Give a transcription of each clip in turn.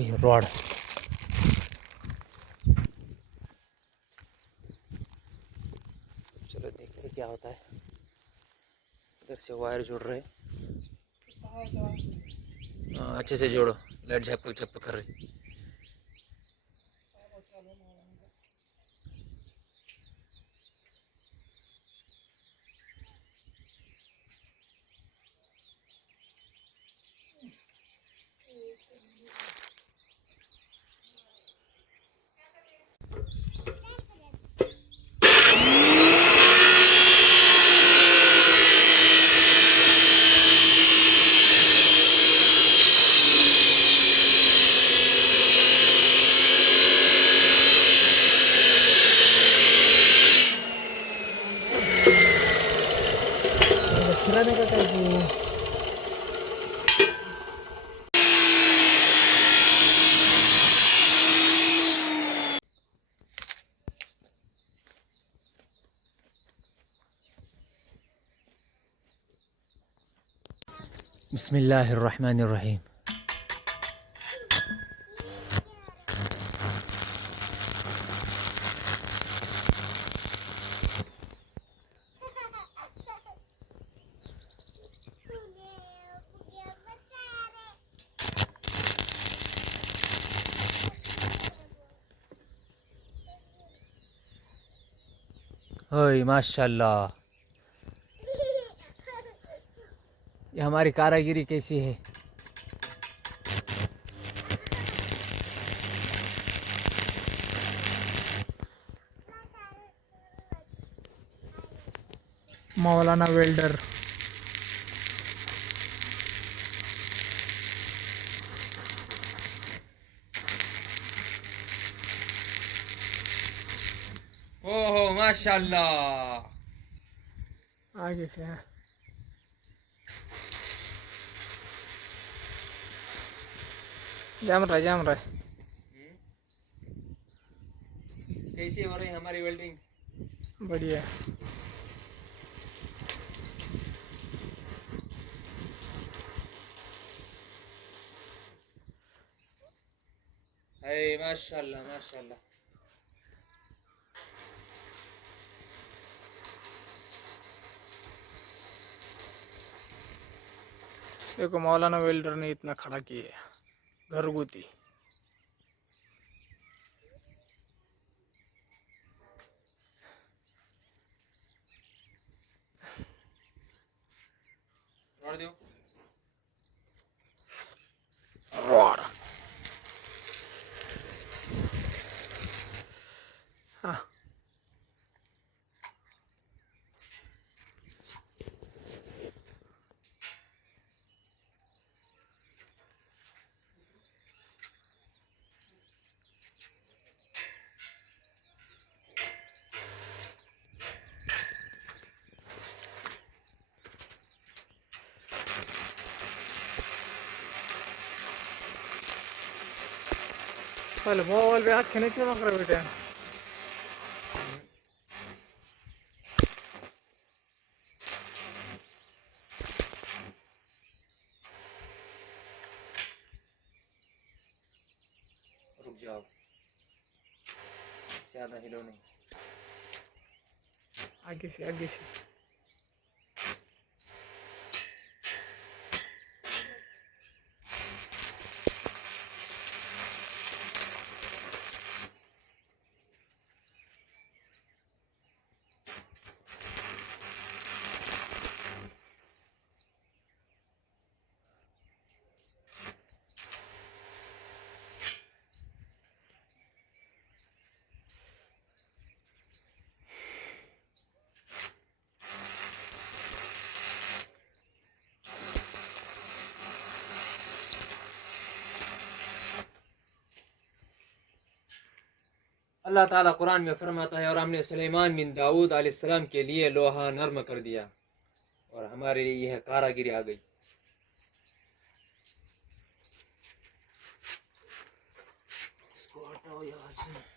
ये रॉड चलो देखते हैं क्या होता है। इधर से वायर जोड़ रहे हैं। अच्छे से जोड़ो, लाइट झपक झपक कर रही। खिलाने का टाइप वो बिस्मिल्लाहिर्रहमानिर्रहीम। ओए माशाल्लाह, ये हमारी कारागिरी कैसी है। मौलाना वेल्डर। ओहो माशाल्लाह, आगे से है। जाम रहा है। कैसी हो रही हमारी वेल्डिंग? बढ़िया। है माशाल्लाह माशाल्लाह। देखो मौलाना वेल्डर ने इतना खड़ा किया घरगुती। रोड दो। हाँ पहले मोबाइल पे आँखें नहीं चमक रहे बेटे। रुक जाओ, ज्यादा हिलो नहीं। आगे से अल्लाह ताला कुरान में फरमाता है, और हमने सुलेमान बिन दाऊद अलैहिस्सलाम के लिए लोहा नर्म कर दिया और हमारे लिए यह कारागिरी आ गई। इसको हटाओ यहाँ से।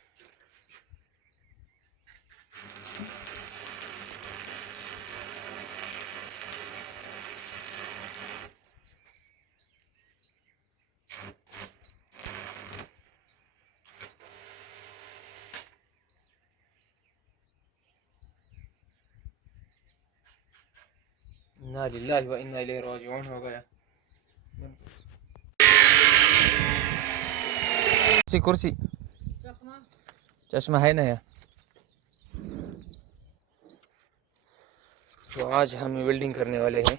इन्ना लिल्लाहि व इन्ना इलैहि राजिऊन हो गया। कुर्सी चश्मा है ना यार। तो आज हम वेल्डिंग करने वाले हैं,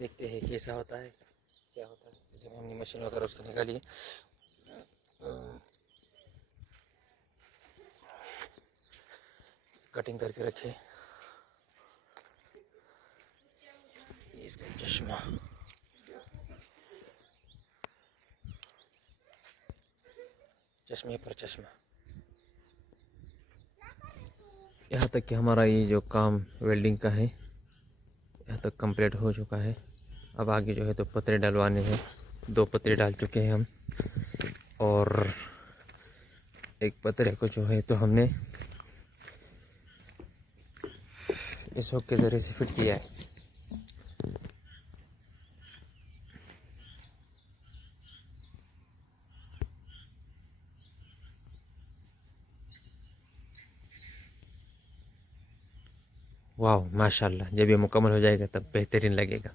देखते हैं कैसा होता है क्या होता है। जैसे हमने मशीन वगैरह उसको निकाली है, कटिंग करके रखे। इसका चश्मा, चश्मे पर चश्मा। यहाँ तक कि हमारा ये जो काम वेल्डिंग का है यहाँ तक कंप्लीट हो चुका है। अब आगे जो है तो पतरे डलवाने हैं। 2 पतरे डाल चुके हैं हम, और एक पतरे को जो है तो हमने इस हुक के ज़रिए से फिट किया है। वाह माशाल्लाह, जब ये मुकम्मल हो जाएगा तब बेहतरीन लगेगा।